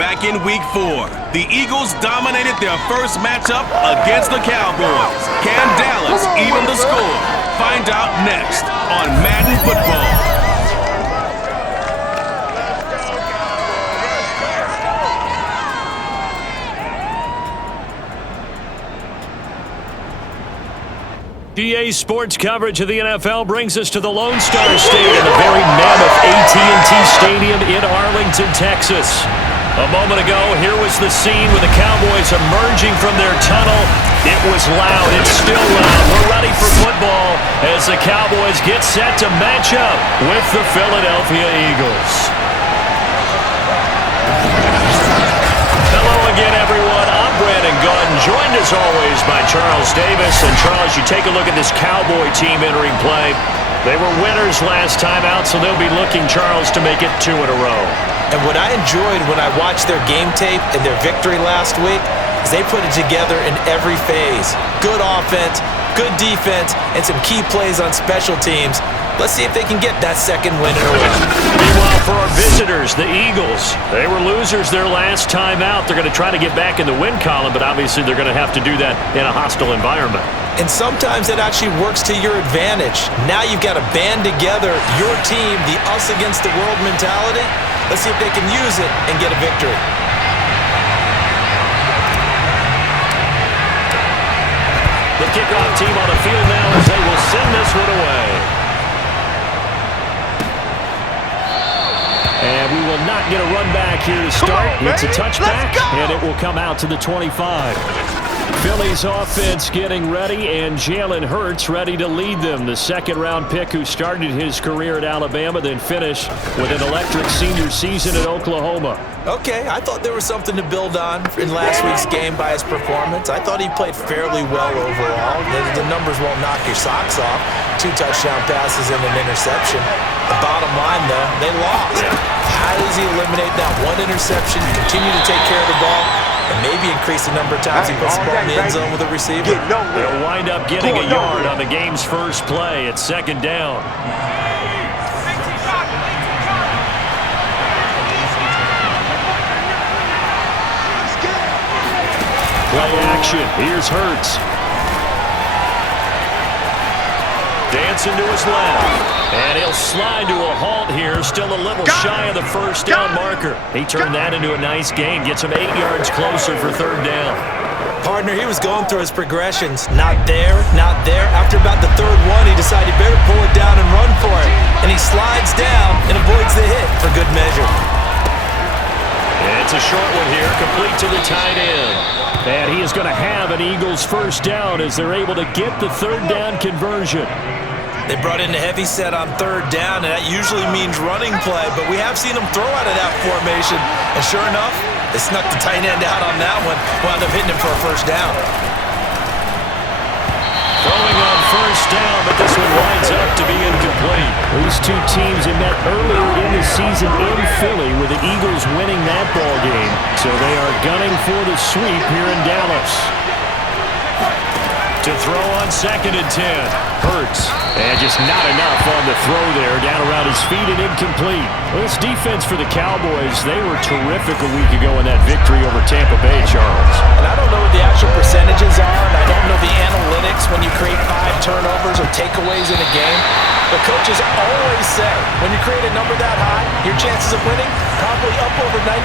Back in Week 4, the Eagles dominated their first matchup against the Cowboys. Can Dallas even the score? Find out next on Madden Football. EA Sports coverage of the NFL brings us to the Lone Star State in the very mammoth AT&T Stadium in Arlington, Texas. A moment ago, here was the scene with the Cowboys emerging from their tunnel. It was loud. It's still loud. We're ready for football as the Cowboys get set to match up with the Philadelphia Eagles. Hello again, everyone. I'm Brandon Gunn, joined as always by Charles Davis. And Charles, you take a look at this Cowboy team entering play. They were winners last time out, so they'll be looking, Charles, to make it 2 in a row. And what I enjoyed when I watched their game tape and their victory last week is they put it together in every phase. Good offense, good defense, and some key plays on special teams. Let's see if they can get that second win in a row. Meanwhile, for our visitors, the Eagles, they were losers their last time out. They're going to try to get back in the win column, but obviously they're going to have to do that in a hostile environment. And sometimes it actually works to your advantage. Now you've got to band together your team, the us against the world mentality. Let's see if they can use it and get a victory. The kickoff team on the field now as they will send this one away. And we will not get a run back here to start. It's a touchback, and it will come out to the 25. Philly's offense getting ready, and Jalen Hurts ready to lead them. The second-round pick who started his career at Alabama, then finished with an electric senior season at Oklahoma. Okay, I thought there was something to build on in last week's game by his performance. I thought he played fairly well overall. The numbers won't knock your socks off. 2 touchdown passes and an interception. The bottom line, though, they lost. How does he eliminate that one interception, continue to take care of the ball, and maybe increase the number of times he puts the ball in the end zone with a receiver? They'll wind up getting a yard on the game's first play. It's second down. Play action. Here's Hurts. Dancing to his left. And he'll slide to a halt here. Still a little shy of the first down marker. He turned that into a nice gain. Gets him 8 yards closer for third down. Partner, he was going through his progressions. Not there, not there. After about the third one, he decided he better pull it down and run for it. And he slides down and avoids the hit for good measure. It's a short one here, complete to the tight end. And he is going to have an Eagles first down as they're able to get the third down conversion. They brought in a heavy set on third down, and that usually means running play, but we have seen them throw out of that formation. And sure enough, they snuck the tight end out on that one, wound up hitting him for a first down. Throwing on first down, but this one winds up to be incomplete. These two teams had met earlier in the season in Philly with the Eagles winning that ball game. So they are gunning for the sweep here in Dallas. To throw on 2nd and 10. Hurts. And just not enough on the throw there. Down around his feet and incomplete. Well, this defense for the Cowboys, they were terrific a week ago in that victory over Tampa Bay, Charles. And I don't know what the actual percentages are, and I don't know the analytics when you create 5 turnovers or takeaways in a game. But coaches always say, when you create a number that high, your chances of winning probably up over 98%.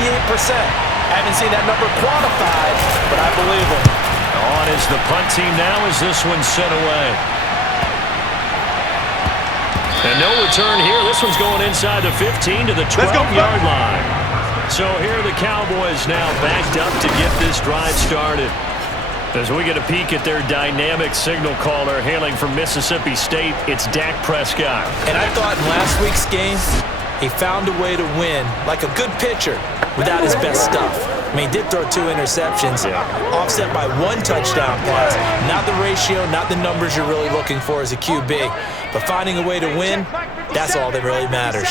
I haven't seen that number quantified, but I believe them. On is the punt team now as this one's sent away. And no return here. This one's going inside the 15 to the 12-yard line. So here are the Cowboys now backed up to get this drive started. As we get a peek at their dynamic signal caller hailing from Mississippi State, it's Dak Prescott. And I thought in last week's game, he found a way to win like a good pitcher without his best stuff. I mean, he did throw 2 interceptions, offset by 1 touchdown pass. Not the ratio, not the numbers you're really looking for as a QB. But finding a way to win, that's all that really matters.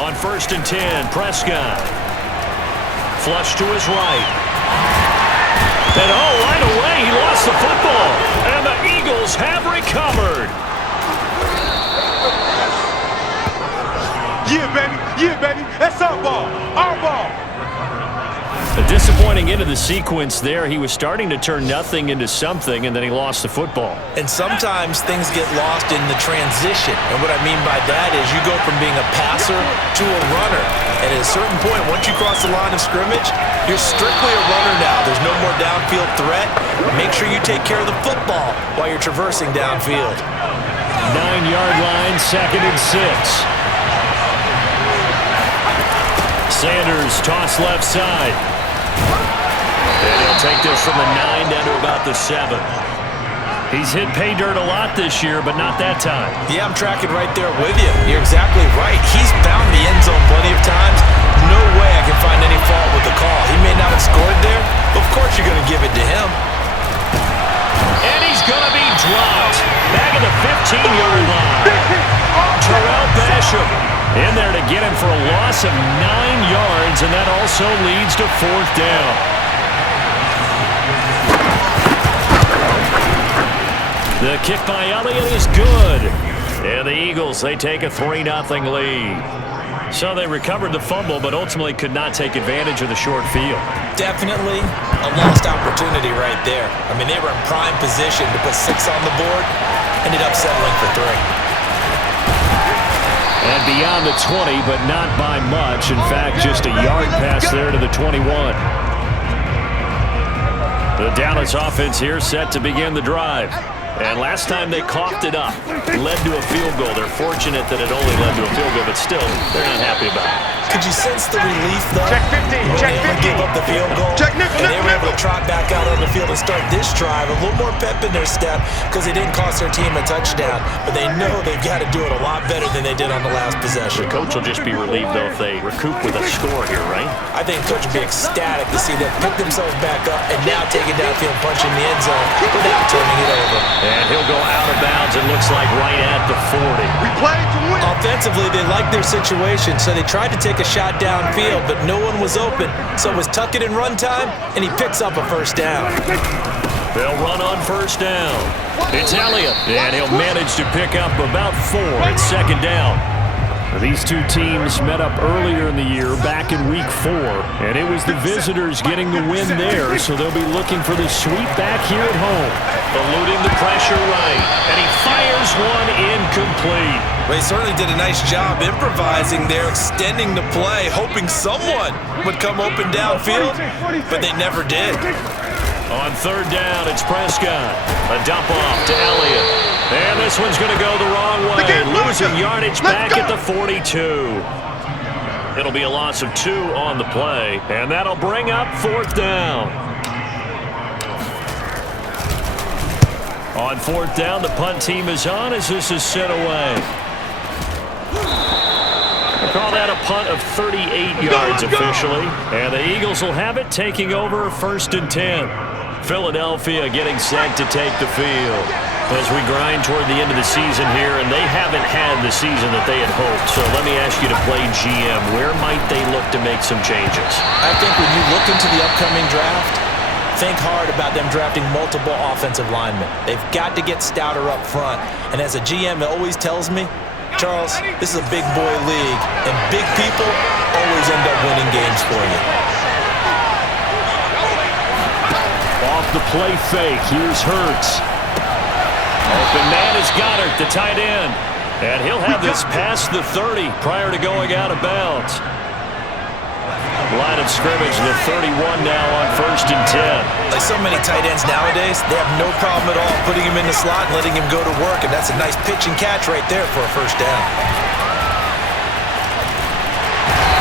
On 1st and 10, Prescott. Flush to his right. And right away, he lost the football. And the Eagles have recovered. Yeah, baby. Yeah, baby. That's our ball. Our ball. A disappointing end of the sequence there. He was starting to turn nothing into something, and then he lost the football. And sometimes things get lost in the transition. And what I mean by that is you go from being a passer to a runner. And at a certain point, once you cross the line of scrimmage, you're strictly a runner now. There's no more downfield threat. Make sure you take care of the football while you're traversing downfield. 9-yard line, 2nd and 6. Sanders toss left side. And he'll take this from the 9 down to about the 7. He's hit pay dirt a lot this year, but not that time. Yeah, I'm tracking right there with you. You're exactly right. He's found the end zone plenty of times. No way I can find any fault with the call. He may not have scored there, but of course you're going to give it to him. And he's going to be dropped. Back at the 15-yard line. Terrell Basham in there to get him for a loss of 9 yards, and that also leads to 4th down. The kick by Elliott is good. And the Eagles, they take a 3-0 lead. So they recovered the fumble, but ultimately could not take advantage of the short field. Definitely a lost opportunity right there. I mean, they were in prime position to put 6 on the board. Ended up settling for 3. And beyond the 20, but not by much. In fact, just a yard pass there to the 21. The Dallas offense here set to begin the drive. And last time they coughed it up, led to a field goal. They're fortunate that it only led to a field goal, but still, they're not happy about it. Could you sense the relief, though? Check 15, check 15. Give up the field goal. Check nickel, and they were able to trot back out on the field and start this drive. A little more pep in their step because they didn't cost their team a touchdown. But they know they've got to do it a lot better than they did on the last possession. The coach will just be relieved, though, if they recoup with a score here, right? I think the coach will be ecstatic to see them pick themselves back up and now take it downfield, punching the end zone without turning it over. And he'll go out of bounds, it looks like, right at the 40. We played to win. Offensively, they liked their situation, so they tried to take a shot downfield, but no one was open. So it was tuck it in run time, and he picks up a 1st down. They'll run on 1st down. It's Elliott, and he'll manage to pick up about 4 at 2nd down. These two teams met up earlier in the year, back in Week 4, and it was the visitors getting the win there, so they'll be looking for the sweep back here at home. Eluding the pressure right, and he fires one incomplete. Well, he certainly did a nice job improvising there, extending the play, hoping someone would come open downfield, but they never did. On 3rd down, it's Prescott. A dump off to Elliott. And this one's going to go the wrong way, losing yardage back at the 42. It'll be a loss of 2 on the play, and that'll bring up 4th down. On 4th down, the punt team is on as this is sent away. We'll call that a punt of 38 yards officially, and the Eagles will have it, taking over 1st and 10. Philadelphia getting set to take the field as we grind toward the end of the season here, and they haven't had the season that they had hoped. So let me ask you to play GM. Where might they look to make some changes? I think when you look into the upcoming draft, think hard about them drafting multiple offensive linemen. They've got to get stouter up front. And as a GM, it always tells me, Charles, this is a big boy league, and big people always end up winning games for you. Off the play fake, here's Hurts. Open man is Goddard, the tight end. And he'll have this past the 30 prior to going out of bounds. Line of scrimmage, the 31 now on 1st and 10. Like so many tight ends nowadays, they have no problem at all putting him in the slot and letting him go to work, and that's a nice pitch and catch right there for a 1st down.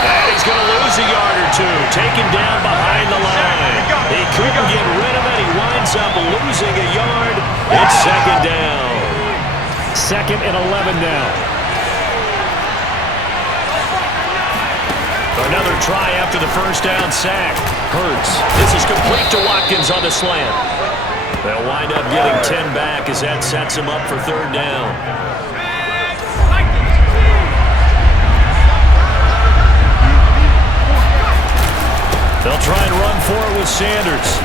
And he's going to lose a yard or 2, taken down behind the line. He couldn't get rid of it. He winds up losing a yard. It's 2nd down. 2nd and 11 now. Another try after the 1st down sack. Hurts. This is complete to Watkins on the slant. They'll wind up getting 10 back as that sets him up for 3rd down. They'll try and run for it with Sanders.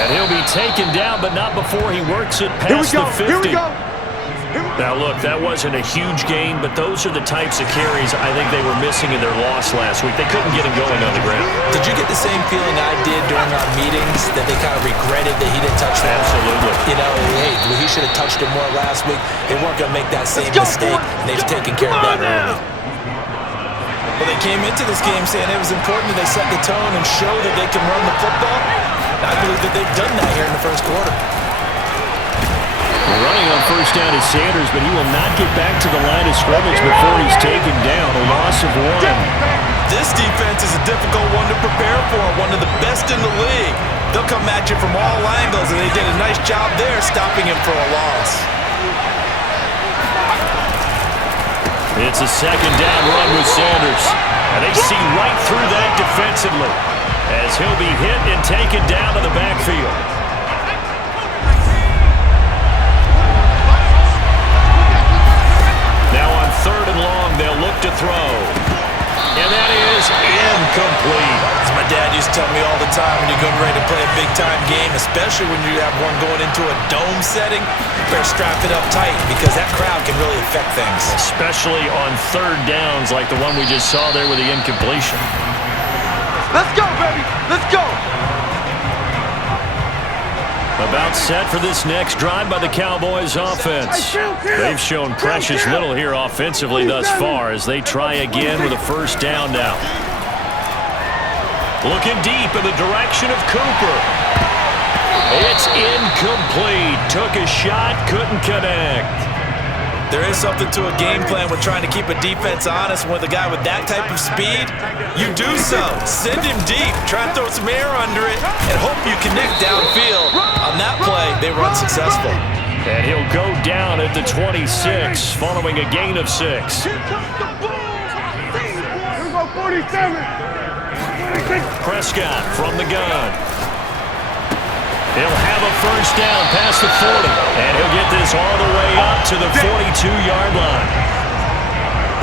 And he'll be taken down, but not before he works it past the 50. Here we go. Now, look, that wasn't a huge gain, but those are the types of carries I think they were missing in their loss last week. They couldn't get him going on the ground. Did you get the same feeling I did during our meetings that they kind of regretted that he didn't touch that? Absolutely. You know, hey, he should have touched it more last week. They weren't going to make that same mistake, and they've taken care of that early. Well, they came into this game saying it was important that they set the tone and show that they can run the football. I believe that they've done that here in the first quarter. Running on first down is Sanders, but he will not get back to the line of scrimmage before he's taken down. A loss of 1. This defense is a difficult one to prepare for, one of the best in the league. They'll come at you from all angles, and they did a nice job there stopping him for a loss. It's a second down run with Sanders. And they see right through that defensively as he'll be hit and taken down to the backfield. Now on 3rd and long, they'll look to throw. And that is incomplete. As my dad used to tell me all the time, when you're getting ready to play a big-time game, especially when you have one going into a dome setting, you better strap it up tight because that crowd can really affect things. Especially on 3rd downs like the one we just saw there with the incompletion. Let's go, baby. Let's go. About set for this next drive by the Cowboys offense. They've shown precious little here offensively thus far as they try again with a first down now. Looking deep in the direction of Cooper. It's incomplete. Took a shot, couldn't connect. There is something to a game plan with trying to keep a defense honest. With a guy with that type of speed, you do so. Send him deep. Try and throw some air under it and hope you connect downfield. On that play, they were unsuccessful. And he'll go down at the 26 following a gain of 6. Prescott from the gun. He'll have a first down past the 40, and he'll get this all the way up to the 42-yard line.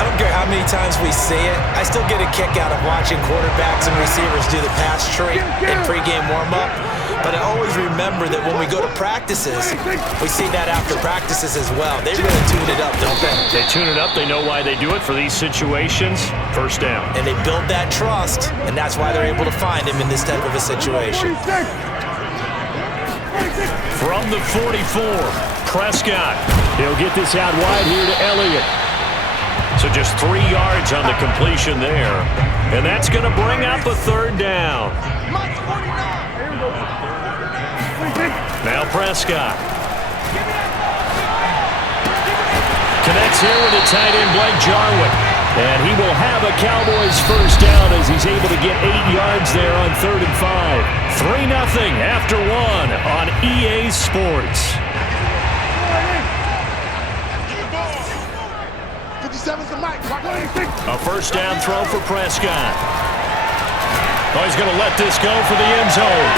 I don't care how many times we see it, I still get a kick out of watching quarterbacks and receivers do the pass tree in pregame warm-up. But I always remember that when we go to practices, we see that after practices as well. They really tune it up, don't they? They tune it up. They know why they do it for these situations. First down. And they build that trust, and that's why they're able to find him in this type of a situation. From the 44, Prescott. He'll get this out wide here to Elliott. So just 3 yards on the completion there. And that's going to bring up a 3rd down. Now Prescott. Connects here with the tight end, Blake Jarwin. And he will have a Cowboys first down as he's able to get 8 yards there on 3rd and 5. 3-0 after 1 on EA Sports. 57's the mic. A first down throw for Prescott. Oh, he's going to let this go for the end zone.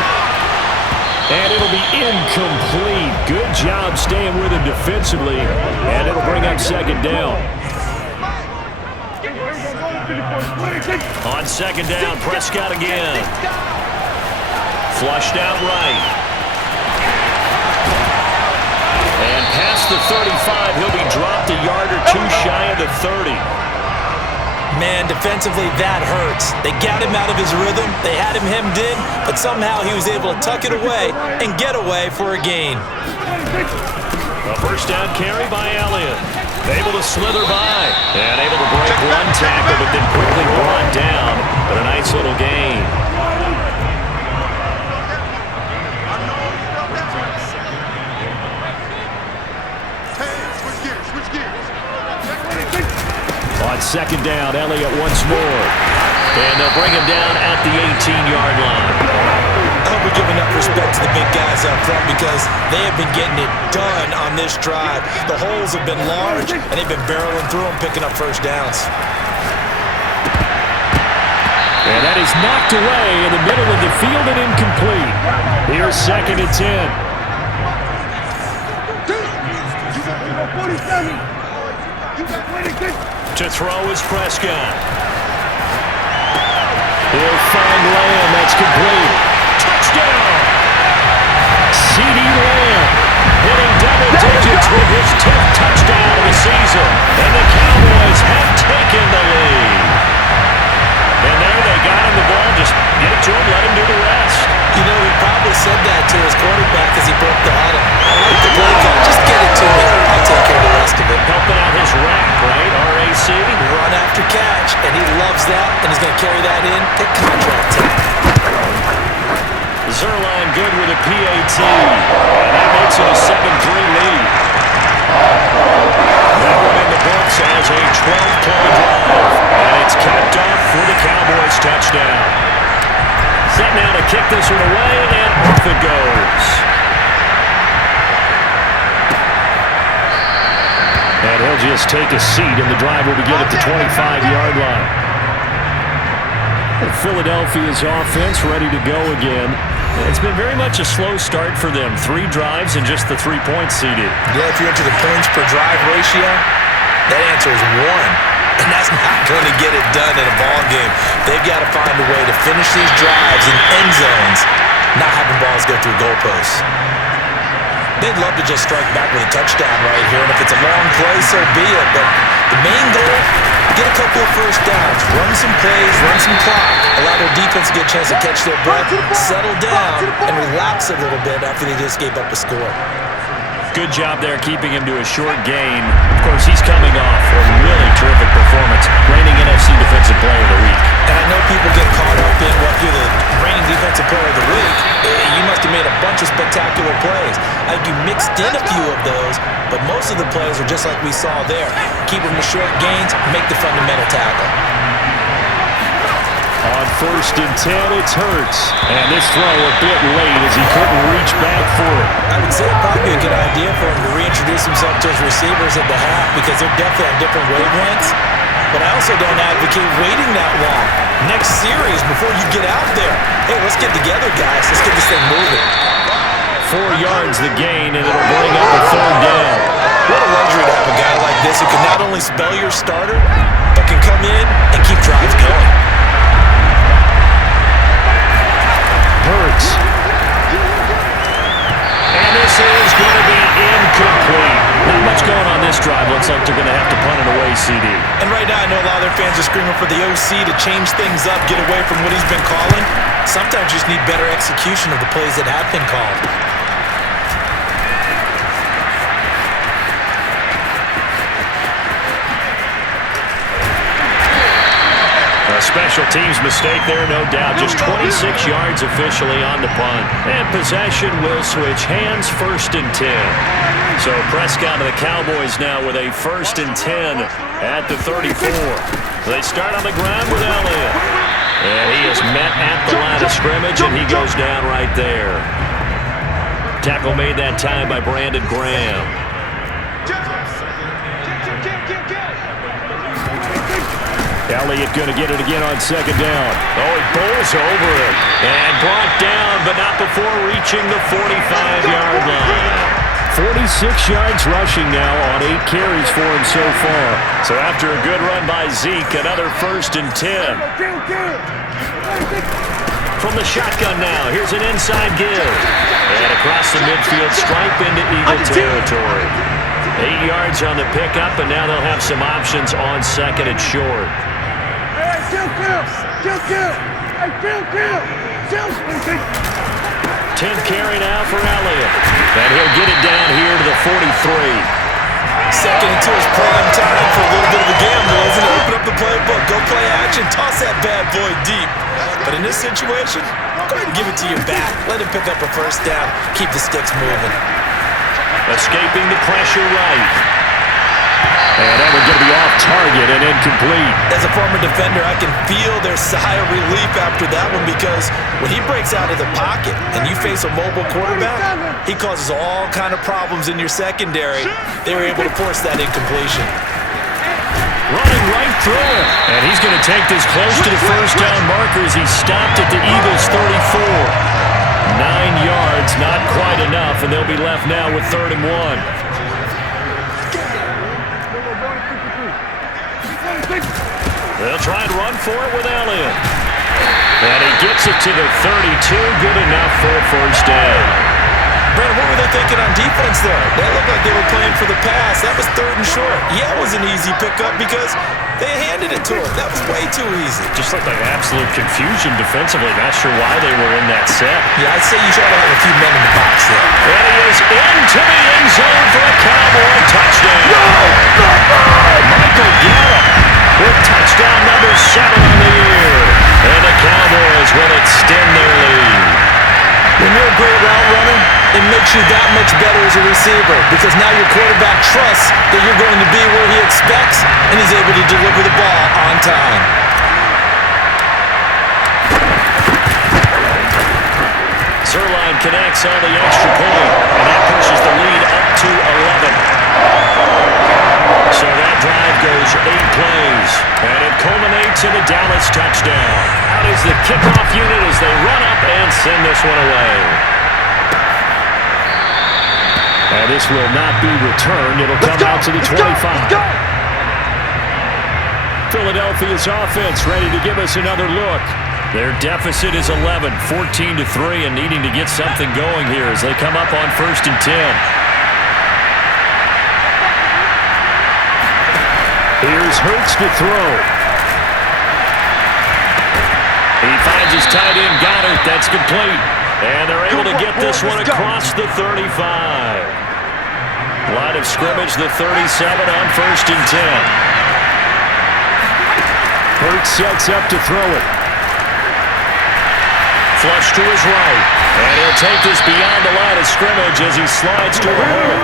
And it'll be incomplete. Good job staying with him defensively. And it'll bring up 2nd down. On 2nd down, Prescott again. Flushed out right. And past the 35, he'll be dropped a yard or 2 shy of the 30. Man, defensively, that hurts. They got him out of his rhythm. They had him hemmed in, but somehow he was able to tuck it away and get away for a gain. A first down carry by Elliott. Able to slither by. And able to break 1 tackle, but then quickly brought down. But a nice little gain. On 2nd down, Elliott once more. And they'll bring him down at the 18-yard line. I hope we give enough respect to the big guys up front because they have been getting it done on this drive. The holes have been large, and they've been barreling through them, picking up first downs. And that is knocked away in the middle of the field and incomplete. Here's 2nd and 10. To throw is Prescott. He'll find Lamb. That's complete. Touchdown! CeeDee Lamb hitting double digits with his 10th touchdown And that makes it a 7-3 lead. That one in the books as a 12-play drive. And it's capped off for the Cowboys touchdown. Set now to kick this one away, and off it goes. And he'll just take a seat, and the drive will begin at the 25-yard line. And Philadelphia's offense ready to go again. It's been very much a slow start for them. 3 drives and just the 3-point CD. Yeah, if you're into the points per drive ratio, that answer is 1. And that's not going to get it done in a ball game. They've got to find a way to finish these drives in end zones, not having balls go through goalposts. They'd love to just strike back with a touchdown right here, and if it's a long play, so be it. But the main goal, get a couple of first downs, run some plays, run some clock, allow their defense to get a chance to catch their breath, settle down, and relax a little bit after they just gave up a score. Good job there keeping him to a short gain. Of course, he's coming off a really terrific performance, reigning NFC Defensive Player of the Week. And I know people get caught up in what you're the reigning Defensive Player of the Week. You must have made a bunch of spectacular plays. I think you mixed in a few of those, but most of the plays are just like we saw there. Keep them to short gains, make the fundamental tackle. On 1st and 10, it's Hurts. And this throw a bit late as he couldn't reach back for it. I would say it'd probably be a good idea for him to reintroduce himself to his receivers at the half because they're definitely on different wavelengths. But I also don't advocate waiting that long. Next series, before you get out there, hey, let's get together, guys. Let's get this thing moving. 4 yards the gain, and it'll bring up a 3rd down. What a luxury to have a guy like this who can not only spell your starter, but can come in and keep drives going. Hurts. And this is going to be incomplete. Not much going on this drive. Looks like they're going to have to punt it away, CD. And right now, I know a lot of their fans are screaming for the OC to change things up, get away from what he's been calling. Sometimes you just need better execution of the plays that have been called. A special teams mistake there, no doubt. Just 26 yards officially on the punt. And possession will switch hands, 1st and 10. So Prescott of the Cowboys now with a 1st and 10 at the 34. They start on the ground with Elliott. And he is met at the line of scrimmage, and he goes down right there. Tackle made that time by Brandon Graham. Elliott going to get it again on 2nd down. Oh, he bowls over it. And brought down, but not before reaching the 45-yard line. 46 yards rushing now on 8 carries for him so far. So after a good run by Zeke, another 1st and 10. From the shotgun now, here's an inside give. And across the midfield, stripe into Eagle territory. 8 yards on the pickup, and now they'll have some options on 2nd and short. 10th carry now for Elliott. And he'll get it down here to the 43. Second into his prime time for a little bit of a gamble, isn't it? Open up the playbook, go play action, toss that bad boy deep. But in this situation, go ahead and give it to your back. Let him pick up a 1st down, keep the sticks moving. Escaping the pressure right. And that one's going to be off target and incomplete. As a former defender, I can feel their sigh of relief after that one because when he breaks out of the pocket and you face a mobile quarterback, he causes all kind of problems in your secondary. They were able to force that incompletion. Running right through it. And he's going to take this close to the 1st down marker as he stopped at the Eagles' 34. 9 yards, not quite enough, and they'll be left now with 3rd and 1. They'll try and run for it with Elliott. And he gets it to the 32. Good enough for a 1st down. Brandon, what were they thinking on defense there? They looked like they were playing for the pass. That was 3rd and short. Yeah, it was an easy pickup because they handed it to him. That was way too easy. Just looked like absolute confusion defensively. Not sure why they were in that set. Yeah, I'd say you should have a few men in the box there. And he is into the end zone for a Cowboy touchdown. Michael Gallup with touchdown number 7 on the year. And the Cowboys will extend their lead. When you're a great route runner, makes you that much better as a receiver because now your quarterback trusts that you're going to be where he expects, and he's able to deliver the ball on time. Zerline connects on the extra point, and that pushes the lead up to 11. So that drive goes 8 plays, and it culminates in a Dallas touchdown. Out is the kickoff unit as they run up and send this one away. And this will not be returned. It'll come out to the 25. Philadelphia's offense ready to give us another look. Their deficit is 11, 14-3, and needing to get something going here as they come up on 1st and 10. Here's Hurts to throw. He finds his tight end, Goddard. That's complete. And they're able to get this one across the 35. Line of scrimmage, the 37 on 1st and 10. Hurts sets up to throw it. Flush to his right. And he'll take this beyond the line of scrimmage as he slides to the hole.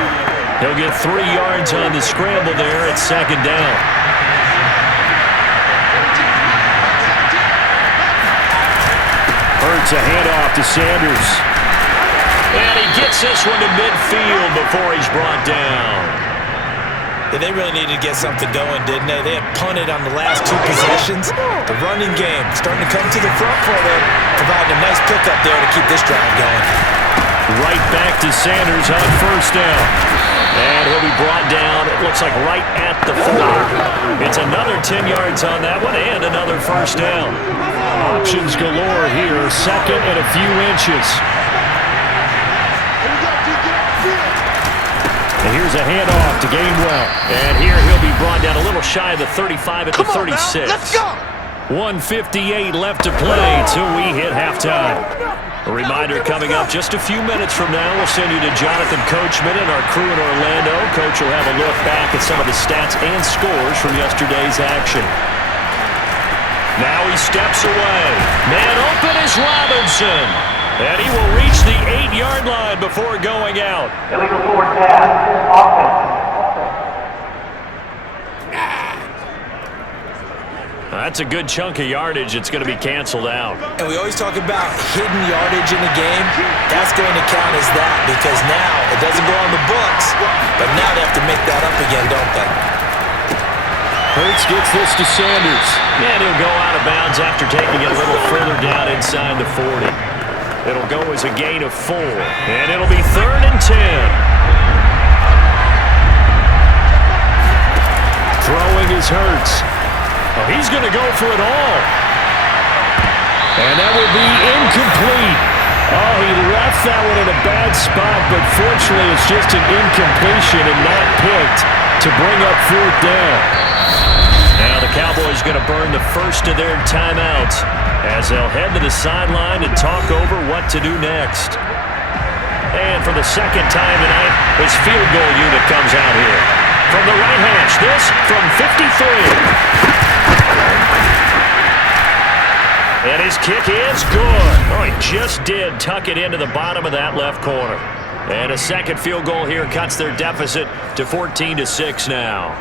He'll get 3 yards on the scramble there at 2nd down. Hurts a handoff to Sanders. And he gets this one to midfield before he's brought down. Yeah, they really needed to get something going, didn't they? They had punted on the last 2 possessions. The running game starting to come to the front for them, providing a nice pickup there to keep this drive going. Right back to Sanders on 1st down. And he'll be brought down, it looks like right at the 4. It's another 10 yards on that one and another 1st down. Options galore here, 2nd and a few inches. And here's a handoff to Gainwell. And here he'll be brought down a little shy of the 35 at the 36. Let's go! 1:58 left to play till we hit halftime. A reminder coming up just a few minutes from now. We'll send you to Jonathan Coachman and our crew in Orlando. Coach will have a look back at some of the stats and scores from yesterday's action. Now he steps away. Man open is Robinson. And he will reach the 8-yard line before going out. Illegal forward pass, offense. That's a good chunk of yardage. It's going to be canceled out. And we always talk about hidden yardage in the game. That's going to count as that because now it doesn't go on the books, but now they have to make that up again, don't they? Hurts gets this to Sanders. And he'll go out of bounds after taking it a little further down inside the 40. It'll go as a gain of 4. And it'll be 3rd and 10. Throwing is Hurts. Oh, he's going to go for it all. And that will be incomplete. Oh, he left that one in a bad spot, but fortunately it's just an incompletion and not picked to bring up 4th down. Now the Cowboys going to burn the first of their timeouts as they'll head to the sideline and talk over what to do next. And for the 2nd time tonight, his field goal unit comes out here. From the right hash, this from 53. And his kick is good. Oh, he just did tuck it into the bottom of that left corner. And a 2nd field goal here cuts their deficit to 14-6 now.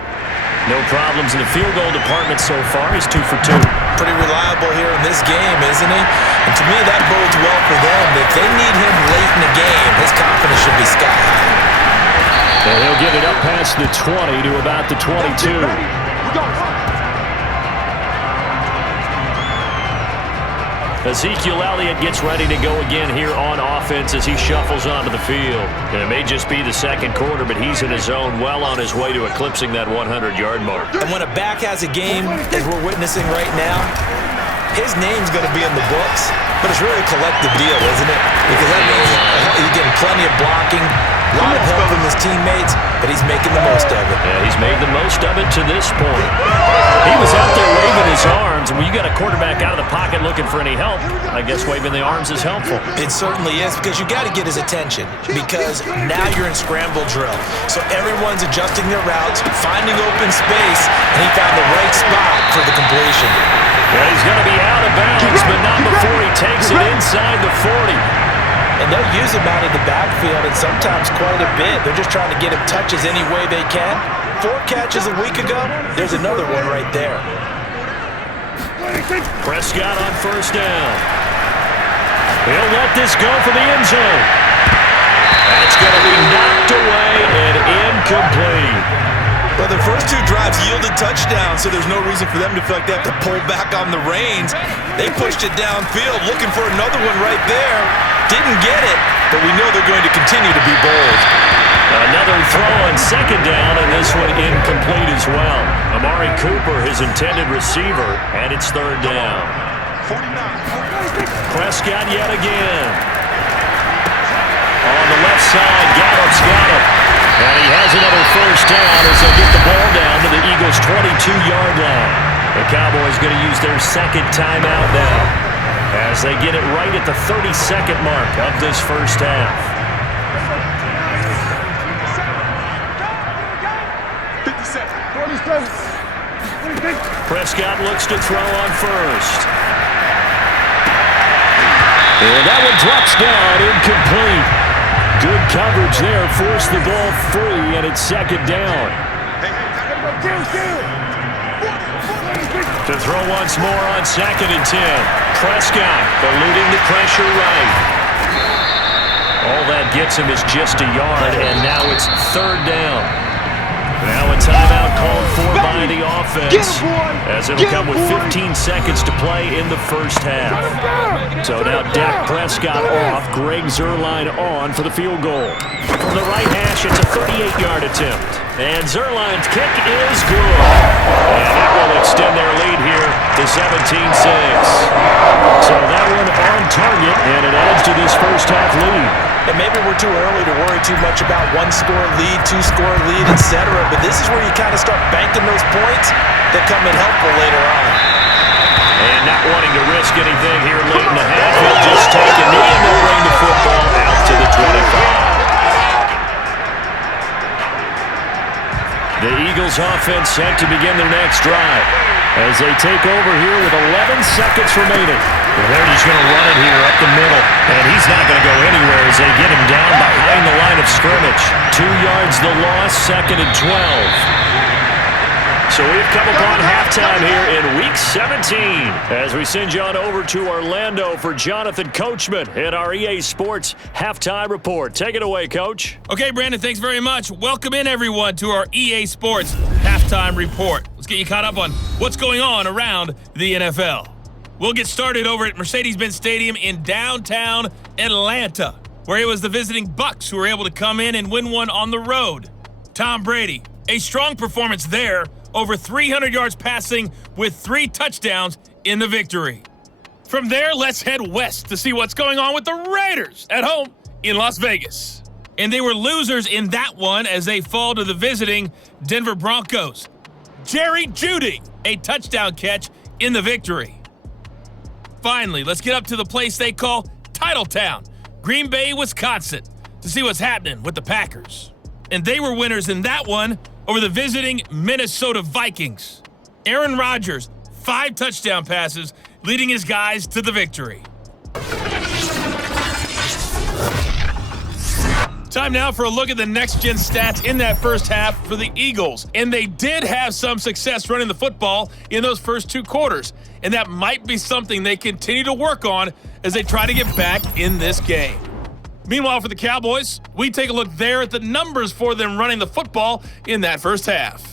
No problems in the field goal department so far. He's 2 for 2. Pretty reliable here in this game, isn't he? And to me, that bodes well for them. If they need him late in the game, his confidence should be sky high. And he'll get it up past the 20 to about the 22. Ezekiel Elliott gets ready to go again here on offense as he shuffles onto the field. And it may just be the 2nd quarter, but he's in his zone well on his way to eclipsing that 100-yard mark. And when a back has a game, as we're witnessing right now, his name's going to be in the books, but it's really a collective deal, isn't it? Because that means he's getting plenty of blocking, a lot of help from his teammates, but he's making the most of it. Yeah, he's made the most of it to this point. He was out there waving his arms, and when you got a quarterback out of the pocket looking for any help, I guess waving the arms is helpful. It certainly is, because you got to get his attention, because now you're in scramble drill. So everyone's adjusting their routes, finding open space, and he found the right spot for the completion. Yeah, he's going to be out of bounds, but not before he takes it inside the 40. And they'll use him out of the backfield, and sometimes quite a bit. They're just trying to get him touches any way they can. 4 catches a week ago, there's another one right there. Prescott on first down. He'll let this go for the end zone. That's going to be knocked away and incomplete. But the first 2 drives yielded touchdowns, so there's no reason for them to feel like they have to pull back on the reins. They pushed it downfield, looking for another one right there. Didn't get it, but we know they're going to continue to be bold. Another throw on second down, and this one incomplete as well. Amari Cooper, his intended receiver, and it's third down. Prescott yet again. On the left side, Gallup's got it. And he has another first down as they get the ball down to the Eagles' 22-yard line. The Cowboys going to use their second timeout now as they get it right at the 32nd mark of this first half. 57. Prescott looks to throw on first. And that one drops down, incomplete. Good coverage there, forced the ball free, and it's second down. To throw once more on 2nd and 10. Prescott eluding the pressure right. All that gets him is just a yard, and now it's third down. Now a timeout called for by the offense, as it'll come with 15 seconds to play in the first half. So now Dak Prescott off, Greg Zuerlein on for the field goal. From the right hash, it's a 38-yard attempt. And Zuerlein's kick is good. And that will extend their lead here to 17-6. So that one on target, and it adds to this first half lead. And maybe we're too early to worry too much about 1-score lead, 2-score lead, etc. But this is where you kind of start banking those points that come in helpful later on. And not wanting to risk anything here late in the half, he'll just take a knee and they'll bring the football out to the 25. The Eagles offense set to begin their next drive as they take over here with 11 seconds remaining. Well, they're just going to run it here up the middle, and he's not going to go anywhere as they get him down behind the line of scrimmage. 2 yards the loss, 2nd and 12. So we've come upon halftime here in Week 17 as we send you on over to Orlando for Jonathan Coachman in our EA Sports Halftime Report. Take it away, Coach. Okay, Brandon, thanks very much. Welcome in, everyone, to our EA Sports Halftime Report. Let's get you caught up on what's going on around the NFL. We'll get started over at Mercedes-Benz Stadium in downtown Atlanta, where it was the visiting Bucs who were able to come in and win one on the road. Tom Brady, a strong performance there, over 300 yards passing with 3 touchdowns in the victory. From there, let's head west to see what's going on with the Raiders at home in Las Vegas. And they were losers in that one as they fall to the visiting Denver Broncos. Jerry Jeudy, a touchdown catch in the victory. Finally, let's get up to the place they call Titletown, Green Bay, Wisconsin, to see what's happening with the Packers. And they were winners in that one over the visiting Minnesota Vikings. Aaron Rodgers, 5 touchdown passes, leading his guys to the victory. Time now for a look at the next-gen stats in that first half for the Eagles. And they did have some success running the football in those first 2 quarters. And that might be something they continue to work on as they try to get back in this game. Meanwhile, for the Cowboys, we take a look there at the numbers for them running the football in that first half.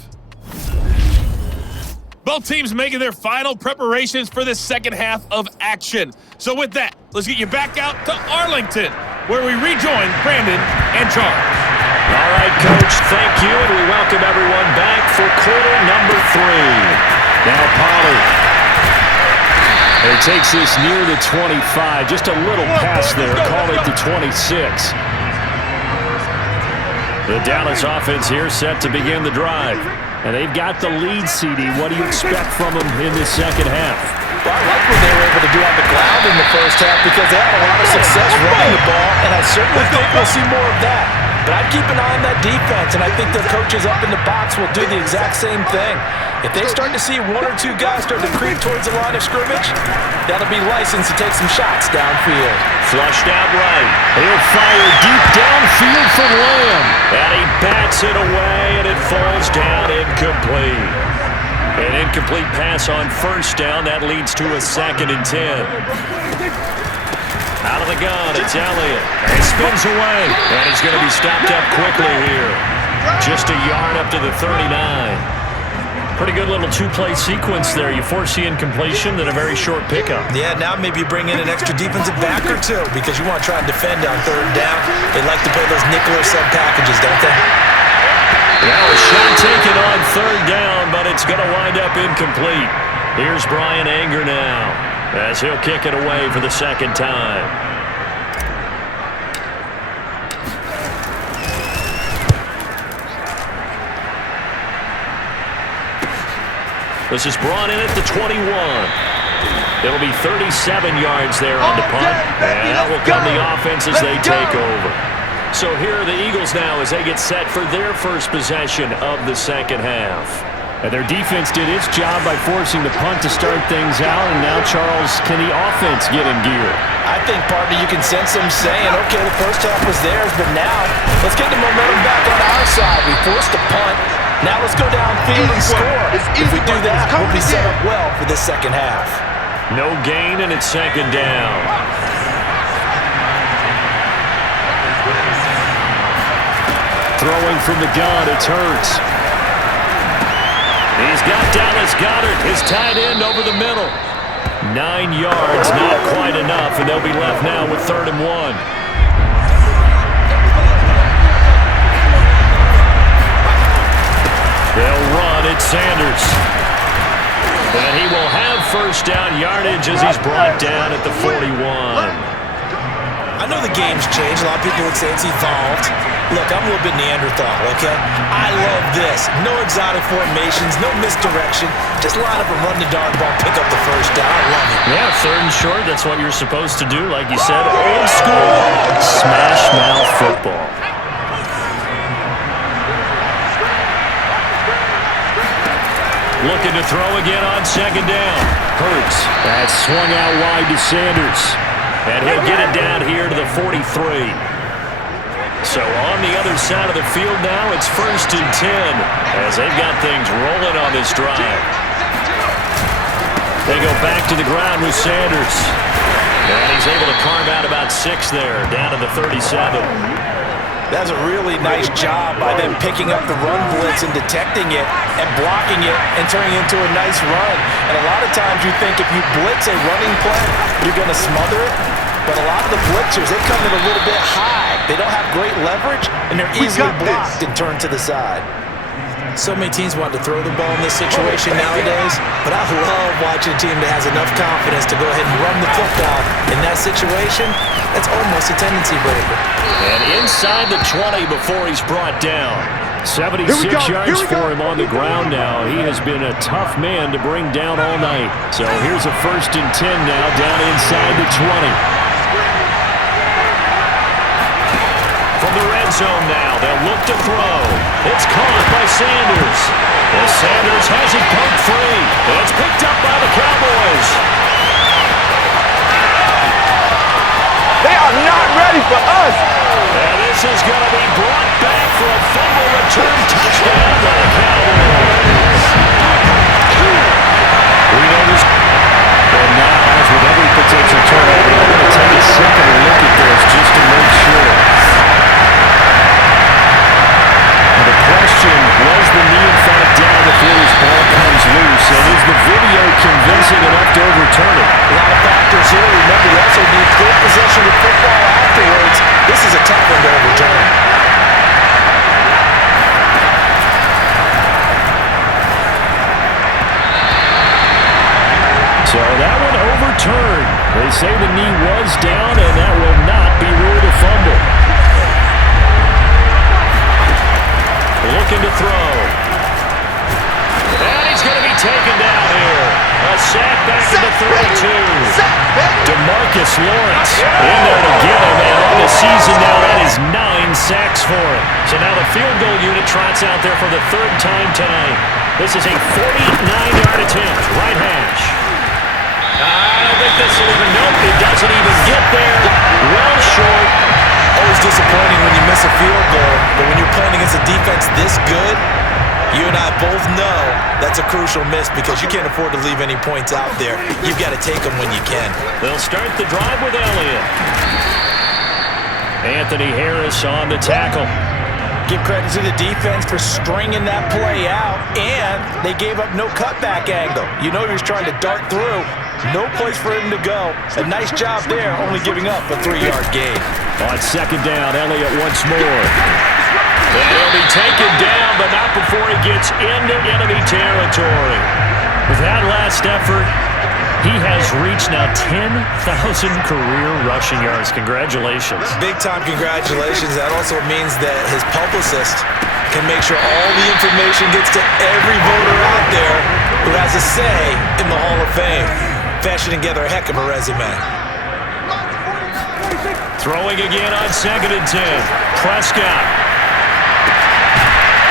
Both teams making their final preparations for this second half of action. So with that, let's get you back out to Arlington, where we rejoin Brandon and Charles. All right, Coach, thank you, and we welcome everyone back for quarter number 3. Now Pollard. He takes this near the 25, just a little past there, call it the 26. The Dallas offense here set to begin the drive. And they've got the lead, CD. What do you expect from them in the second half? Well, I like what they were able to do on the ground in the first half because they had a lot of success running the ball, and I certainly think we'll see more of that. But I'd keep an eye on that defense, and I think their coaches up in the box will do the exact same thing. If they start to see one or two guys start to creep towards the line of scrimmage, that'll be license to take some shots downfield. Flushed out right. He'll fire deep downfield from Lamb. And he bats it away, and it falls down incomplete. An incomplete pass on first down. That leads to a 2nd and 10. Out of the gun, it's Elliott. And he spins away. And he's going to be stopped up quickly here. Just a yard up to the 39. Pretty good little two-play sequence there. You force the incompletion, then a very short pickup. Yeah, now maybe you bring in an extra defensive back or two because you want to try and defend on 3rd down. They like to play those nickel or sub packages, don't they? Now a shot taken on 3rd down, but it's going to wind up incomplete. Here's Brian Anger now as he'll kick it away for the 2nd time. This is brought in at the 21. It'll be 37 yards there on the punt, and that will come the offense as they take over. So here are the Eagles now as they get set for their first possession of the 2nd half. And their defense did its job by forcing the punt to start things out, and now, Charles, can the offense get in gear? I think, partner, you can sense them saying, okay, the first half was theirs, but now let's get the momentum back on our side. We forced the punt. Now let's go downfield and score. If we do that, we'll be set up well for this 2nd half. No gain, and it's 2nd down. Throwing from the gun, it's Hurts. He's got Dallas Goedert, his tight end, over the middle. 9 yards, not quite enough, and they'll be left now with 3rd and 1. They'll run, it's Sanders. And he will have first down yardage as he's brought down at the 41. I know the game's changed. A lot of people would say it's evolved. Look, I'm a little bit Neanderthal, okay? I love this. No exotic formations, no misdirection. Just line up and run the darn ball, pick up the first down. I love it. Yeah, 3rd and short, that's what you're supposed to do. Like you said, old school smash mouth football. Looking to throw again on 2nd down. Hurts. That's swung out wide to Sanders. And he'll get it down here to the 43. So on the other side of the field now, it's 1st and 10 as they've got things rolling on this drive. They go back to the ground with Sanders. And he's able to carve out about 6 there, down to the 37. That's a really nice job by them picking up the run blitz and detecting it and blocking it and turning it into a nice run. And a lot of times you think if you blitz a running play, you're going to smother it. But a lot of the blitzers, they come in a little bit high. They don't have great leverage, and they're easily blocked and turned to the side. So many teams want to throw the ball in this situation nowadays, but I love watching a team that has enough confidence to go ahead and run the football in that situation. That's almost a tendency breaker. And inside the 20 before he's brought down. 76 yards for him on the ground now. He has been a tough man to bring down all night. So here's a 1st and 10 now, down inside the 20. From the red zone now, they'll look to throw. It's caught by Sanders. And Sanders has it poked free. It's picked up by the Cowboys. They are not ready for us. And this is going to be brought back for a fumble return touchdown by the Cowboys. We know this. And now, as with every potential turnover, we're going to take a second look at this just to make sure. Now the question, was the knee in fact down before this ball comes loose? And is the video convincing enough to overturn it? A lot of factors here. Remember, you also need good possession of football afterwards. This is a tough one to overturn. So that one overturned. They say the knee was down, and that will not be ruled a fumble. Looking to throw. And he's going to be taken down here. A sack back to the 32. DeMarcus Lawrence in there to get him. And on the season now, that is 9 sacks for him. So now the field goal unit trots out there for the 3rd time tonight. This is a 49-yard attempt, right hash. I don't think this will even, nope, it doesn't even get there. Well short. Always disappointing when you miss a field goal, but when you're playing against a defense this good, you and I both know that's a crucial miss because you can't afford to leave any points out there. You've got to take them when you can. They'll start the drive with Elliott. Anthony Harris on the tackle. Give credit to the defense for stringing that play out, and they gave up no cutback angle. You know he was trying to dart through. No place for him to go. A nice job there, only giving up a 3-yard gain. On second down, Elliott once more. And he'll be taken down, but not before he gets into enemy territory. With that last effort, he has reached now 10,000 career rushing yards. Congratulations. Big-time congratulations. That also means that his publicist can make sure all the information gets to every voter out there who has a say in the Hall of Fame. Fashioning together a heck of a resume. Throwing again on 2nd and 10. Prescott.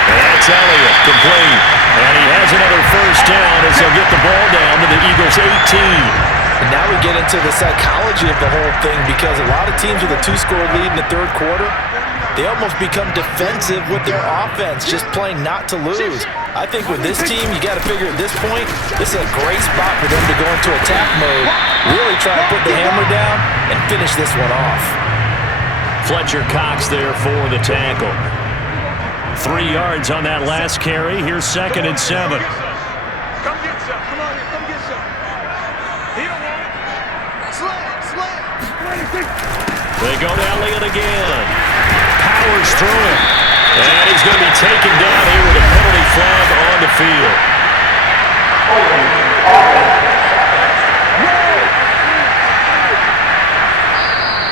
And that's Elliott, complete. And he has another first down as they'll get the ball down to the Eagles' 18. And now we get into the psychology of the whole thing because a lot of teams with a 2-score lead in the third quarter, they almost become defensive with their offense, just playing not to lose. I think with this team, you got to figure at this point, this is a great spot for them to go into attack mode, really try to put the hammer down and finish this one off. Fletcher Cox there for the tackle. 3 yards on that last carry. Here's 2nd and 7. Come get some. Come on here. Come get some. He don't want it. Slam. They go to Elliott again. Powers through it. And he's going to be taken down here with a penalty flag on the field.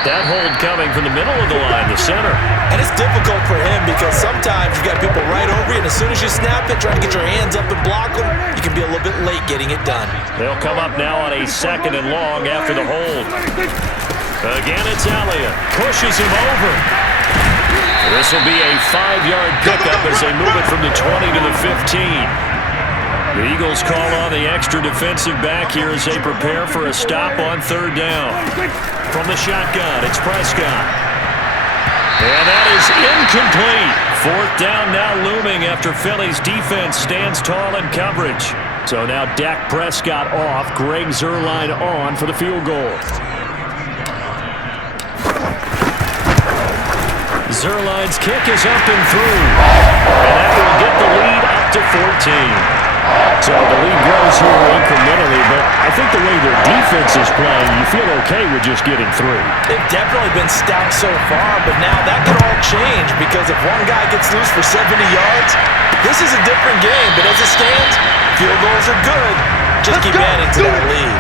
That hold coming from the middle of the line, the center. And it's difficult for him because sometimes you've got people right over you, and as soon as you snap it, trying to get your hands up and block them, you can be a little bit late getting it done. They'll come up now on a 2nd and long after the hold. Again, it's Elliott. Pushes him over. This will be a 5-yard pickup as they move it from the 20 to the 15. The Eagles call on the extra defensive back here as they prepare for a stop on 3rd down. From the shotgun, it's Prescott. And that is incomplete. 4th down now looming after Philly's defense stands tall in coverage. So now Dak Prescott off, Greg Zuerlein on for the field goal. Zuerlein's kick is up and through. And that will get the lead up to 14. So the lead grows here incrementally, but I think the way their defense is playing, you feel okay with just getting through. They've definitely been stout so far, but now that could all change because if one guy gets loose for 70 yards, this is a different game. But as it stands, field goals are good. Just keep adding to that lead.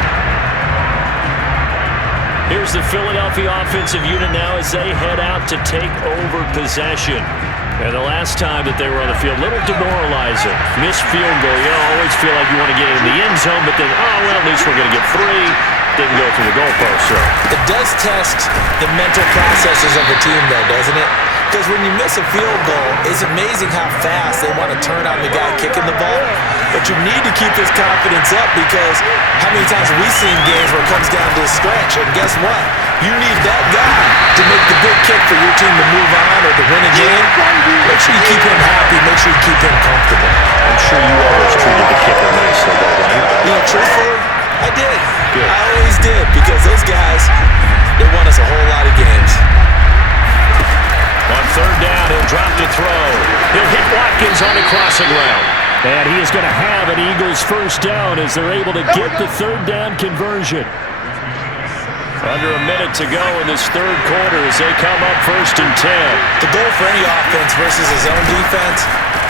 Here's the Philadelphia offensive unit now as they head out to take over possession. And the last time that they were on the field, a little demoralizing. Missed field goal. You always feel like you want to get in the end zone, but then, oh, well, at least we're going to get 3. Didn't go through the goalpost, so. It does test the mental processes of a team, though, doesn't it? Because when you miss a field goal, it's amazing how fast they want to turn on the guy kicking the ball. But you need to keep this confidence up because how many times have we seen games where it comes down to a stretch, and guess what? You need that guy to make the big kick for your team to move on or to win a game. Make sure you keep him happy. Make sure you keep him comfortable. I'm sure you always treated the kicker nicely, though, right? You know, truthfully, I did. Good. I always did because those guys, they won us a whole lot of games. On 3rd down, he'll drop to throw. He'll hit Watkins on the crossing route. And he is going to have an Eagles first down as they're able to get the 3rd down conversion. Under a minute to go in this 3rd quarter as they come up 1st and 10. The goal for any offense versus his own defense,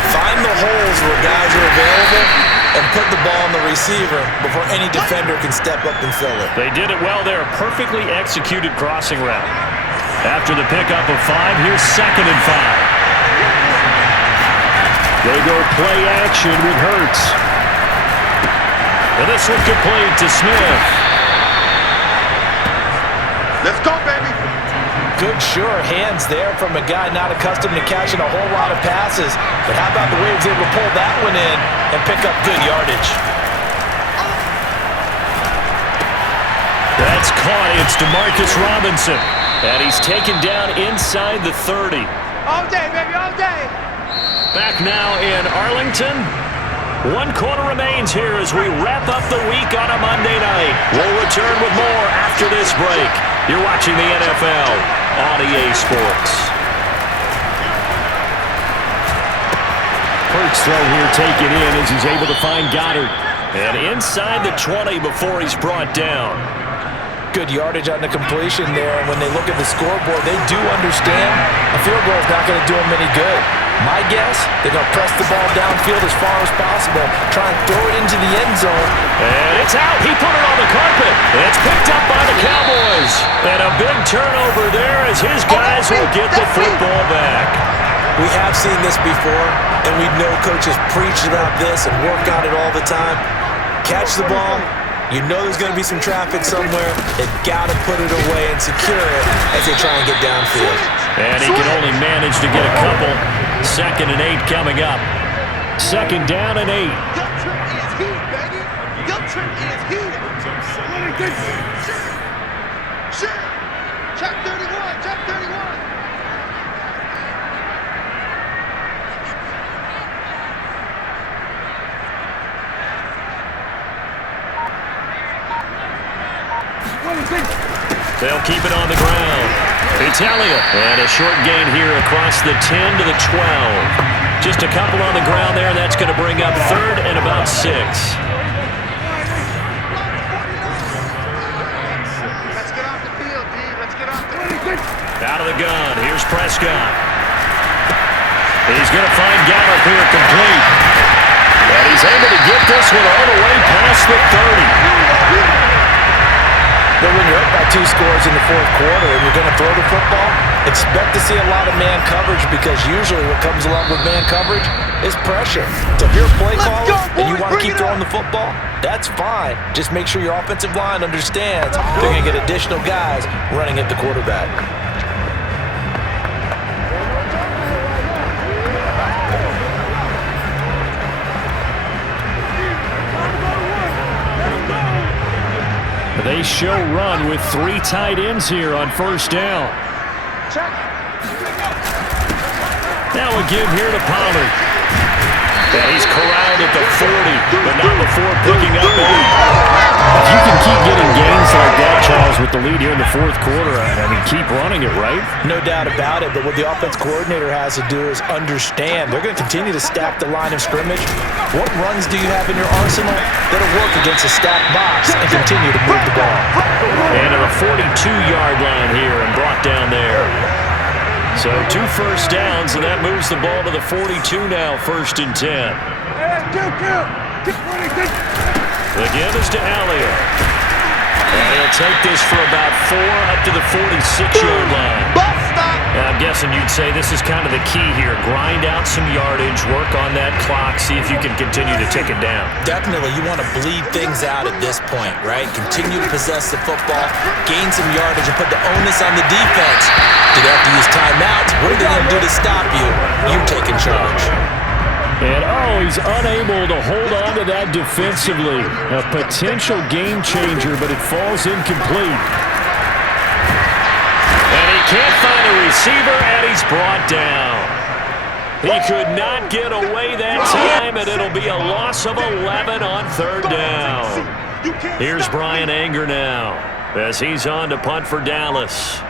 find the holes where guys are available and put the ball on the receiver before any defender can step up and fill it. They did it well there. Perfectly executed crossing route. After the pickup of 5, here's 2nd and 5. They go play action with Hurts. And this one complete to Smith. Let's go, baby. good, sure hands there from a guy not accustomed to catching a whole lot of passes. But how about the way he was able to pull that one in and pick up good yardage? That's caught. It's DeMarcus Robinson. And he's taken down inside the 30. All day, baby, all day. Back now in Arlington. 1 quarter remains here as we wrap up the week on a Monday night. We'll return with more after this break. You're watching the NFL on EA Sports. Hurts throw here taken in as he's able to find Goddard. And inside the 20 before he's brought down. Good yardage on the completion there. And when they look at the scoreboard, they do understand a field goal is not going to do them any good. My guess, they're going to press the ball downfield as far as possible, try and throw it into the end zone. And it's out. He put it on the carpet. It's picked up by the Cowboys. And a big turnover there as his guys will get the football back. We have seen this before, and we know coaches preach about this and work on it all the time. Catch the ball. You know there's going to be some traffic somewhere. They've got to put it away and secure it as they try and get downfield. And he can only manage to get a couple. 2nd and 8 coming up. 2nd down and 8. Your turn is here, baby. Your turn is here. Sure. Check 31. Check 31. They'll keep it on the ground. Italia. And a short gain here across the 10 to the 12. Just a couple on the ground there. That's going to bring up 3rd and about 6. Let's get off the field, D. Let's get off the field. Out of the gun. Here's Prescott. He's going to find Gallup here complete. And he's able to get this one all the way past the 30. But when you're up by 2 scores in the 4th quarter and you're going to throw the football, expect to see a lot of man coverage because usually what comes along with man coverage is pressure. So if you're a play caller and you want to keep throwing the football, that's fine. Just make sure your offensive line understands they're going to get additional guys running at the quarterback. They show run with 3 tight ends here on 1st down. Now a give here to Pollard. And he's corralled at the 40, but not before picking up 8. If you can keep getting gains like that, Charles, with the lead here in the 4th quarter, I mean, keep running it, right? No doubt about it, but what the offense coordinator has to do is understand. They're going to continue to stack the line of scrimmage. What runs do you have in your arsenal that'll work against a stacked box and continue to move the ball? And to the 42-yard line here and brought down there. So 2 first downs, and that moves the ball to the 42 now, 1st and 10. The give is to Elliott. And he'll take this for about 4 up to the 46-yard line. I'm guessing you'd say this is kind of the key here. Grind out some yardage, work on that clock, see if you can continue to tick it down. Definitely, you want to bleed things out at this point, right? Continue to possess the football, gain some yardage, and put the onus on the defense. Do they have to use timeouts? What are they going to do to stop you? You're taking charge. And, he's unable to hold on to that defensively. A potential game changer, but it falls incomplete. And he can't find a receiver, and he's brought down. He could not get away that time, and it'll be a loss of 11 on 3rd down. Here's Brian Anger now as he's on to punt for Dallas.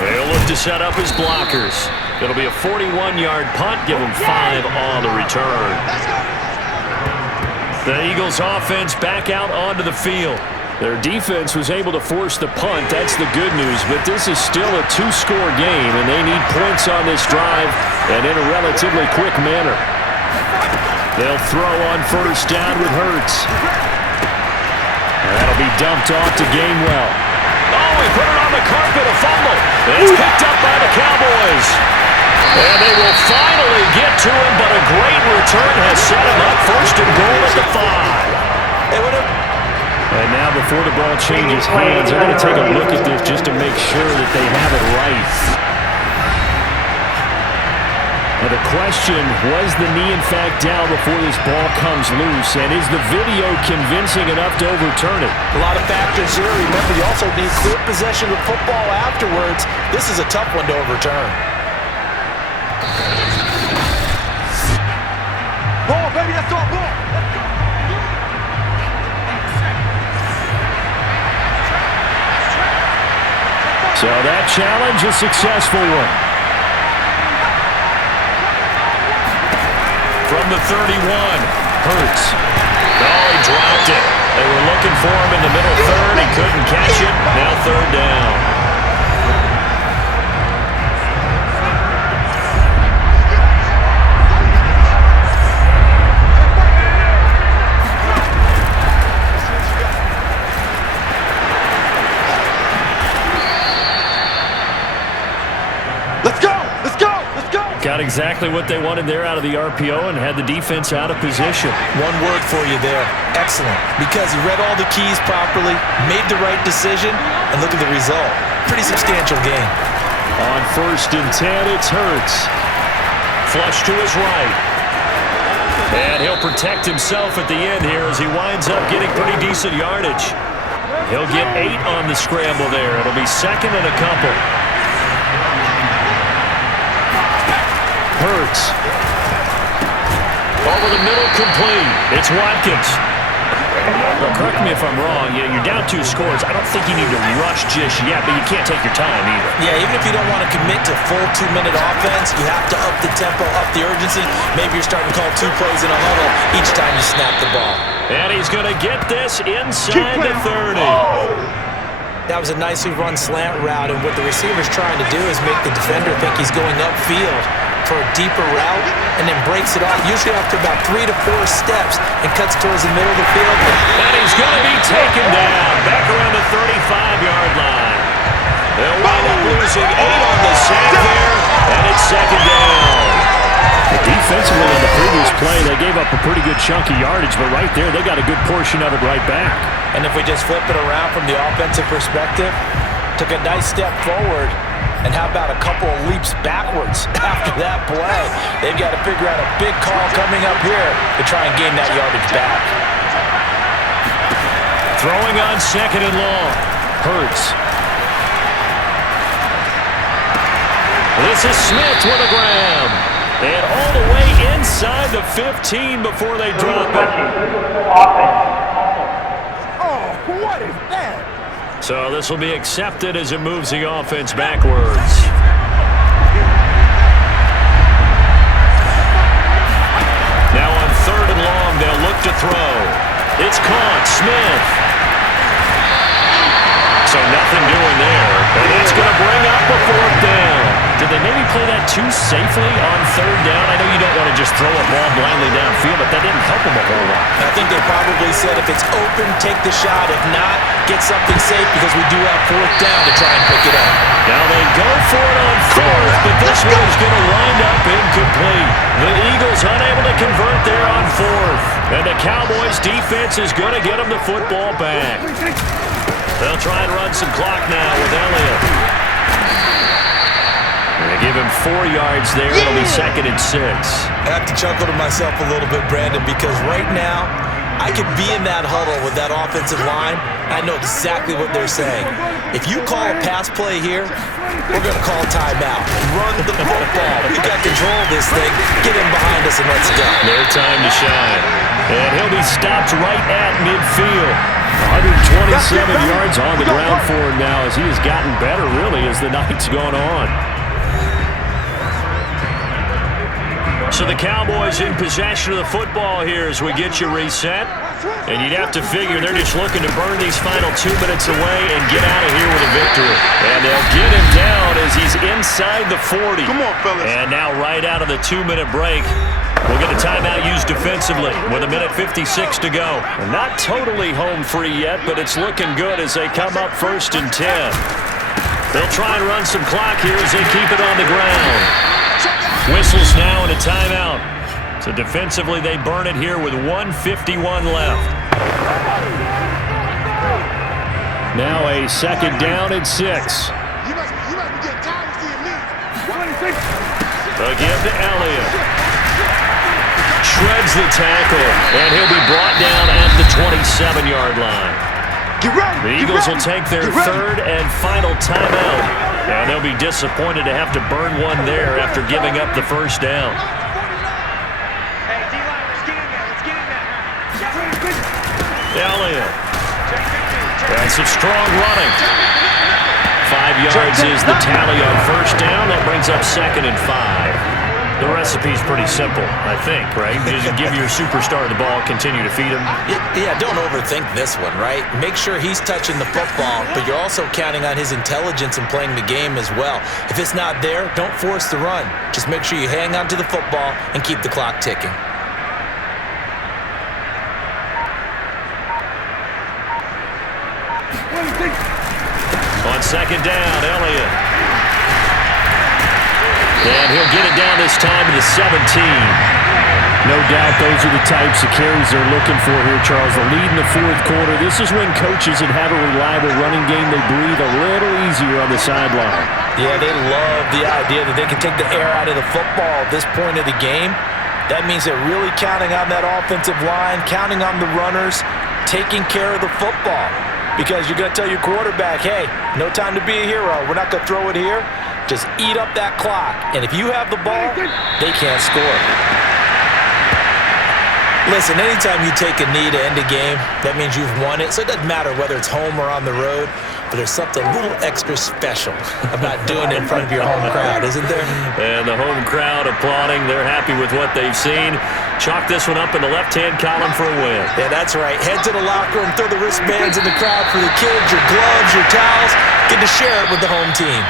They'll look to set up his blockers. It'll be a 41-yard punt, give him 5 on the return. The Eagles offense back out onto the field. Their defense was able to force the punt. That's the good news, but this is still a 2-score game, and they need points on this drive and in a relatively quick manner. They'll throw on 1st down with Hurts. And that'll be dumped off to Gainwell. Oh, he put it on the carpet, a fumble. It's picked up by the Cowboys. And they will finally get to him, but a great return has set him up first and goal at the 5. And now before the ball changes hands, they're going to take a look at this just to make sure that they have it right. Now the question, was the knee in fact down before this ball comes loose? And is the video convincing enough to overturn it? A lot of factors here. Remember, you also need clear possession of the football afterwards. This is a tough one to overturn. Ball, baby, that's all ball. Let's go. So that challenge, a successful one. From the 31, Hurts. Oh, he dropped it. They were looking for him in the middle third. He couldn't catch it. Now third down. Got exactly what they wanted there out of the RPO and had the defense out of position. One word for you there. Excellent. Because he read all the keys properly, made the right decision, and look at the result. Pretty substantial game. On 1st and 10, it's Hurts. Flush to his right. And he'll protect himself at the end here as he winds up getting pretty decent yardage. He'll get 8 on the scramble there. It'll be second and a couple. Hurts. Over the middle, complete. It's Watkins. Well, correct me if I'm wrong. Yeah, you're down 2 scores. I don't think you need to rush just yet, but you can't take your time either. Yeah, even if you don't want to commit to full 2-minute offense, you have to up the tempo, up the urgency. Maybe you're starting to call 2 plays in a huddle each time you snap the ball. And he's going to get this inside the 30. That was a nicely run slant route, and what the receiver's trying to do is make the defender think he's going upfield for a deeper route, and then breaks it off, usually after about 3 to 4 steps, and cuts towards the middle of the field. And he's going to be taken down back around the 35-yard line. They'll wind up losing 8 on the sack there, and it's second down. Defensively on the previous play, they gave up a pretty good chunk of yardage, but right there, they got a good portion of it right back. And if we just flip it around from the offensive perspective, took a nice step forward, and how about a couple of leaps backwards after that play? They've got to figure out a big call coming up here to try and gain that yardage back. Throwing on second and long. Hurts. This is Smith with a grab. And all the way inside the 15 before they drop it. Oh, what is that? So this will be accepted as it moves the offense backwards. Now on third and long, they'll look to throw. It's caught. Smith. So nothing doing there. And that's going to bring up a 4th down. Did they maybe play that too safely on third down? I know you don't want to just throw a ball blindly downfield, but that didn't help them a whole lot. I think they probably said if it's open, take the shot. If not, get something safe because we do have 4th down to try and pick it up. Now they go for it on 4th, but this one's going to wind up incomplete. The Eagles unable to convert there on 4th. And the Cowboys defense is going to get them the football back. They'll try and run some clock now with Elliott. They give him 4 yards there. It'll be second and 6. I have to chuckle to myself a little bit, Brandon, because right now I could be in that huddle with that offensive line. I know exactly what they're saying. If you call a pass play here, we're going to call timeout. Run the football. We got control of this thing. Get him behind us and let's go. Their time to shine. And he'll be stopped right at midfield. 127 yards on the ground for him now as he has gotten better, really, as the night's gone on. So the Cowboys in possession of the football here as we get you reset. And you'd have to figure they're just looking to burn these final 2 minutes away and get out of here with a victory. And they'll get him down as he's inside the 40. Come on, fellas. And now right out of the 2-minute break, we'll get a timeout used defensively with 1:56 to go. And not totally home free yet, but it's looking good as they come up 1st and 10. They'll try and run some clock here as they keep it on the ground. Whistles now and a timeout. So defensively, they burn it here with 1:51 left. Now a second down and 6. You must be getting tired of seeing me. Again to Elliott. Shreds the tackle, and he'll be brought down at the 27-yard line. Get ready. The Eagles will take their third and final timeout, and they'll be disappointed to have to burn one there after giving up the first down. Hey, D-line, let's get in there. Let's get in there. Elliott. And some strong running. 5 yards is the tally on first down. That brings up 2nd and 5. The recipe's pretty simple, I think, right? Just give your superstar the ball, continue to feed him. Yeah, don't overthink this one, right? Make sure he's touching the football, but you're also counting on his intelligence in playing the game as well. If it's not there, don't force the run. Just make sure you hang on to the football and keep the clock ticking. On second down, Elliott. And he'll get it down this time to the 17. No doubt those are the types of carries they're looking for here, Charles. The lead in the fourth quarter. This is when coaches that have a reliable running game, they breathe a little easier on the sideline. Yeah, they love the idea that they can take the air out of the football at this point of the game. That means they're really counting on that offensive line, counting on the runners, taking care of the football. Because you're going to tell your quarterback, hey, no time to be a hero. We're not going to throw it here. Just eat up that clock. And if you have the ball, they can't score. Listen, anytime you take a knee to end a game, that means you've won it. So it doesn't matter whether it's home or on the road. But there's something a little extra special about doing it in front of your home crowd, isn't there? And the home crowd applauding. They're happy with what they've seen. Chalk this one up in the left-hand column for a win. Yeah, that's right. Head to the locker room, throw the wristbands in the crowd for the kids, your gloves, your towels. Get to share it with the home team.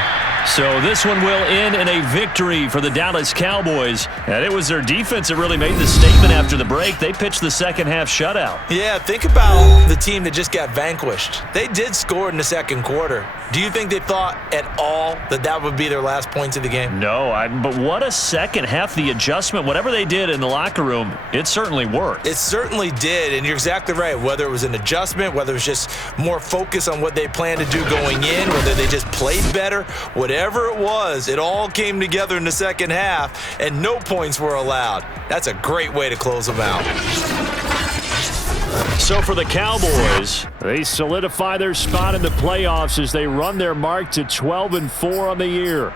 So this one will end in a victory for the Dallas Cowboys. And it was their defense that really made the statement after the break. They pitched the second-half shutout. Yeah, think about the team that just got vanquished. They did score in the second quarter. Do you think they thought at all that that would be their last points of the game? No, but what a second half. The adjustment, whatever they did in the locker room, it certainly worked. It certainly did, and you're exactly right. Whether it was an adjustment, whether it was just more focus on what they planned to do going in, whether they just played better, whatever it was, it all came together in the second half, and no points were allowed. That's a great way to close them out. So for the Cowboys, They solidify their spot in the playoffs as they run their mark to 12-4 on the year.